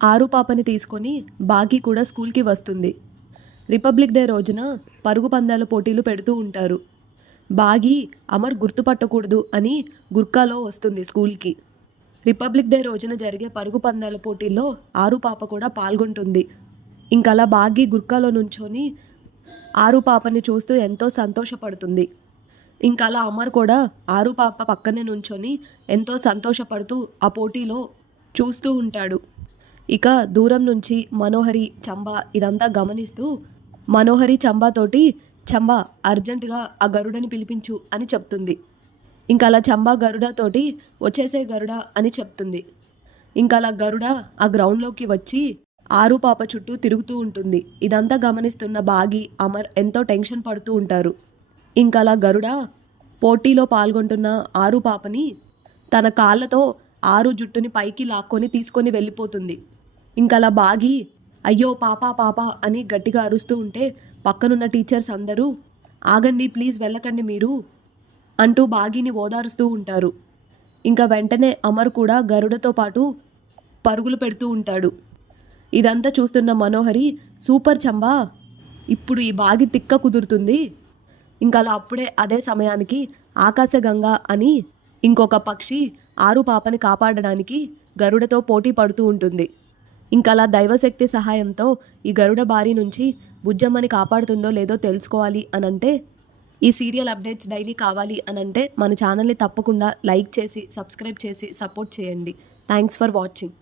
ఆరు పాపని తీసుకొని బాగి కూడా స్కూల్కి వస్తుంది. రిపబ్లిక్ డే రోజున పరుగు పందాల పోటీలు పెడుతూ ఉంటారు. బాగి అమర్ గుర్తుపట్టకూడదు అని గుర్కాలో వస్తుంది స్కూల్కి. రిపబ్లిక్ డే రోజున జరిగే పరుగు పందాల పోటీల్లో ఆరు పాప కూడా పాల్గొంటుంది. ఇంకలా బాగి గుర్కాలో నుంచొని ఆరు పాపని చూస్తూ ఎంతో సంతోషపడుతుంది. ఇంకలా అమర్ కూడా ఆరు పాప పక్కనే నుంచొని ఎంతో సంతోషపడుతూ ఆ పోటీలో చూస్తూ ఉంటాడు. ఇక దూరం నుంచి మనోహరి, చంబా ఇదంతా గమనిస్తూ మనోహరి చంబాతోటి చంబా అర్జెంటుగా ఆ గరుడని పిలిపించు అని చెప్తుంది. ఇంకలా చంబా గరుడతోటి వచ్చేసే గరుడ అని చెప్తుంది. ఇంకలా గరుడ ఆ గ్రౌండ్లోకి వచ్చి ఆరు పాప చుట్టూ తిరుగుతూ ఉంటుంది. ఇదంతా గమనిస్తున్న బాగి, అమర్ ఎంతో టెన్షన్ పడుతూ ఉంటారు. ఇంకలా గరుడ పోటీలో పాల్గొంటున్న ఆరు పాపని తన కాళ్ళతో ఆరు జుట్టుని పైకి లాక్కొని తీసుకొని వెళ్ళిపోతుంది. ఇంకలా బాగి అయ్యో పాపా పాప అని గట్టిగా అరుస్తూ ఉంటే పక్కనున్న టీచర్స్ అందరూ ఆగండి ప్లీజ్ వెళ్ళకండి మీరు అంటూ బాగిని ఓదారుస్తూ ఉంటారు. ఇంకా వెంటనే అమర్ కూడా గరుడతో పాటు పరుగులు పెడుతూ ఉంటాడు. ఇదంతా చూస్తున్న మనోహరి సూపర్ చంబా, ఇప్పుడు ఈ బాగి తిక్క కుదురుతుంది. ఇంకలా అప్పుడే అదే సమయానికి ఆకాశగంగ అని ఇంకొక పక్షి ఆరు పాపని కాపాడడానికి గరుడతో పోటీ పడుతూ ఉంటుంది. ఇంకలా దైవశక్తి సహాయంతో ఈ గరుడ బారి నుంచి బుజ్జమ్మని కాపాడుతుందో లేదో తెలుసుకోవాలి అనంటే, ఈ సీరియల్ అప్డేట్స్ డైలీ కావాలి అనంటే మన ఛానల్ని తప్పకుండా లైక్ చేసి సబ్స్క్రైబ్ చేసి సపోర్ట్ చేయండి. Thanks for watching.